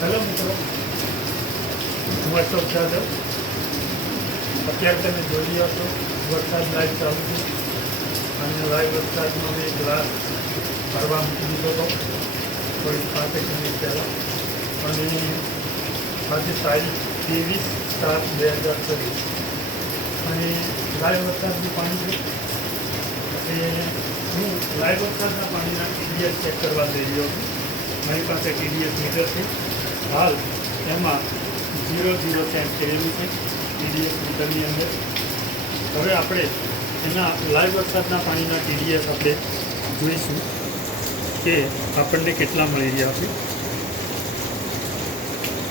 Hello મિત્રો, હું અશોક યાદવ. અત્યારે તમે જોઈ રહ્યા છો વરસાદ લાઈવ ચાલુ છે અને લાઈવ વરસાદનો મેં ગ્લાસ ભરવા મૂકી દીધો હતો થોડી 5 મિનિટ પહેલાં. અને આજે તારીખ 23/7/2024 અને લાઈવ વરસાદનું પાણી છે. અને હું લાઈવ વરસાદના પાણીના TDS ચેક કરવા જઈ રહ્યો છું. મારી પાસે TDS મીટર છે. હાલ એમાં 0 સેન્ટ કરેલું છે TDS મીટરની અંદર. હવે આપણે એના લાઈવ વરસાદના પાણીના TDS આપણે જોઈશું કે આપણને કેટલા મળી રહ્યા છે.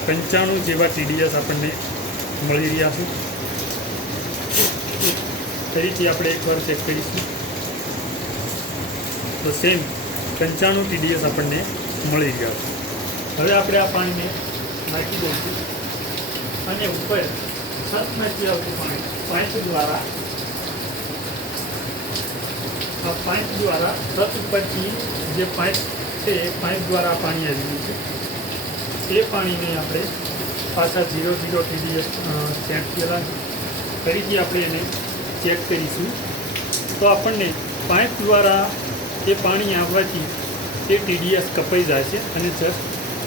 95 જેવા TDS આપણને મળી રહ્યા છે. ફરીથી આપણે એકવાર ચેક કરીશું તો સેમ 95 TDS આપણને મળી ગયા છે. હવે આપણે આ પાણીને નાખી દઈશું અને ઉપર છતમાંથી આવતું પાણી પાઇપ દ્વારા છત ઉપરથી જે પાઇપ છે એ પાઇપ દ્વારા પાણી આવી ગયું છે. એ પાણીને આપણે પાછા 0 TDS સેટ કરેલા ફરીથી આપણે એને ચેક કરીશું તો આપણને પાઇપ દ્વારા એ પાણી આવવાથી તે TDS કપાઈ જાય છે અને જસ્ટ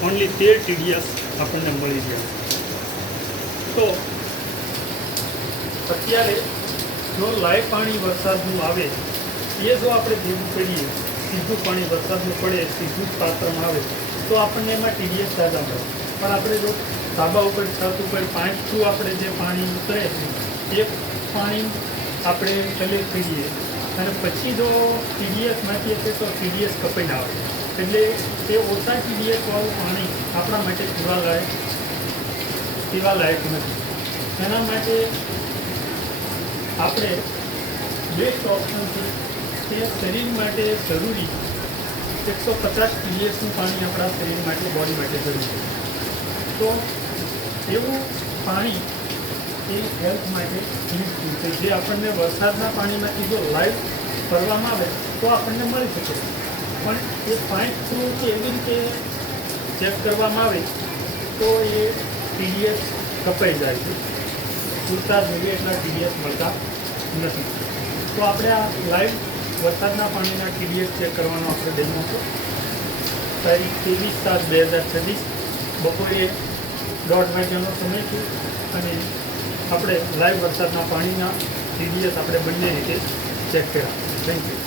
ઓનલી 13 TDS આપણને મળી ગયા. તો અત્યારે જો લાઈવ પાણી વરસાદનું આવે એ જો આપણે ભેગું કરીએ, સીધું પાણી વરસાદનું પડે સીધું જ પાત્રમાં આવે તો આપણને એમાં TDS તાજા મળે. પણ આપણે જો ધાબા ઉપર છત ઉપર પાઇપ થ્રુ આપણે જે પાણી ઉતરે છે એ પાણી આપણે કલેક્ટ કરીએ અને પછી જો TDS નાખીએ છીએ તો TDS કપાઈ ના આવે. એટલે તે ઓછા TDS વાળું પાણી આપણા માટે પીવા લાયક નથી. એના માટે આપણે બેસ્ટ ઓપ્શન છે કે શરીર માટે જરૂરી 150 TDSનું પાણી આપણા શરીર માટે બોડી માટે જરૂરી છે. તો એવું પાણી એ હેલ્થ માટે યુઝફુલ છે જે આપણને વરસાદના પાણીમાંથી જો લાઈવ ભરવામાં આવે તો આપણને મળી શકે. પણ એ પાઇપ થ્રુ કે એવી રીતે ચેક કરવામાં આવે તો એ TDS કપાઈ જાય છે. પૂરતા જોઈએ એટલા TDS મળતા નથી. તો આપણે આ લાઈવ વરસાદના પાણીના TDS ચેક કરવાનો આપણે ડેમો છે. તારીખ 23/7/2026 બપોરે 1:30 વાગ્યાનો સમય છે અને આપણે લાઈવ વરસાદના પાણીના TDS આપણે બંને રીતે ચેક કર્યા. Thank you.